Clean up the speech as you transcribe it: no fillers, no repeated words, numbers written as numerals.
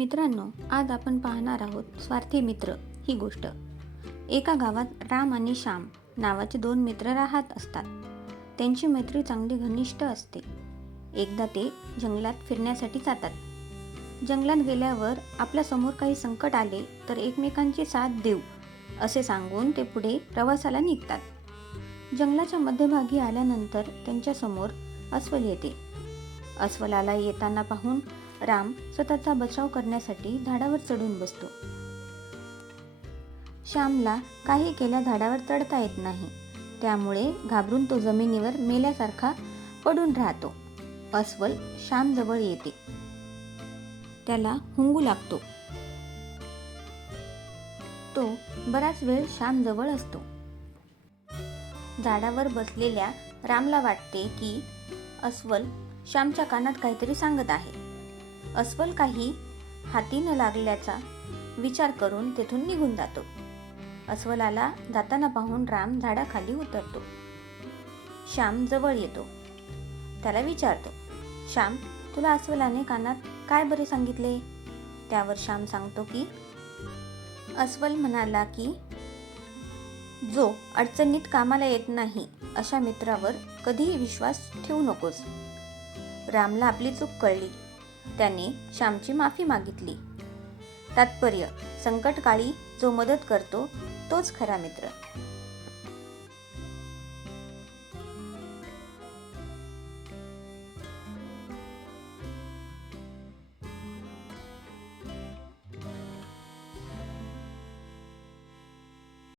मित्रांनो, आज आपण पाहणार आहोत स्वार्थी मित्र ही गोष्ट. एका गावात राम आणि श्याम नावाचे दोन मित्र राहत असतात. त्यांची मैत्री चांगली घनिष्ठ असते. एकदा ते जंगलात फिरण्यासाठी जातात. जंगलात गेल्यावर आपल्या समोर काही संकट आले तर एकमेकांची साथ देऊ असे सांगून ते पुढे प्रवासाला निघतात. जंगलाच्या मध्यभागी आल्यानंतर त्यांच्या समोर अस्वल येते. अस्वलाला येताना पाहून राम स्वतःचा बचाव करण्यासाठी झाडावर चढून बसतो. श्यामला काही केल्या झाडावर चढता येत नाही, त्यामुळे घाबरून तो जमिनीवर मेल्यासारखा पडून राहतो. अस्वल श्याम जवळ येते. त्याला हुंगू लागतो. तो बराच वेळ श्याम जवळ असतो. झाडावर बसलेल्या रामला वाटते की अस्वल श्यामच्या कानात काहीतरी सांगत आहे. अस्वल काही हाती न लागल्याचा विचार करून तेथून निघून जातो. अस्वलाला जाताना पाहून राम झाडाखाली उतरतो. श्याम जवळ येतो. त्याला विचारतो, श्याम, तुला अस्वलाने कानात काय बरे सांगितले? त्यावर श्याम सांगतो की अस्वल म्हणाला की जो अडचणीत कामाला येत नाही अशा मित्रावर कधीही विश्वास ठेवू नकोस. रामला आपली चूक कळली. त्याने श्यामची माफी मागितली. तात्पर्य: संकटकाळी जो मदत करतो तोच खरा मित्र.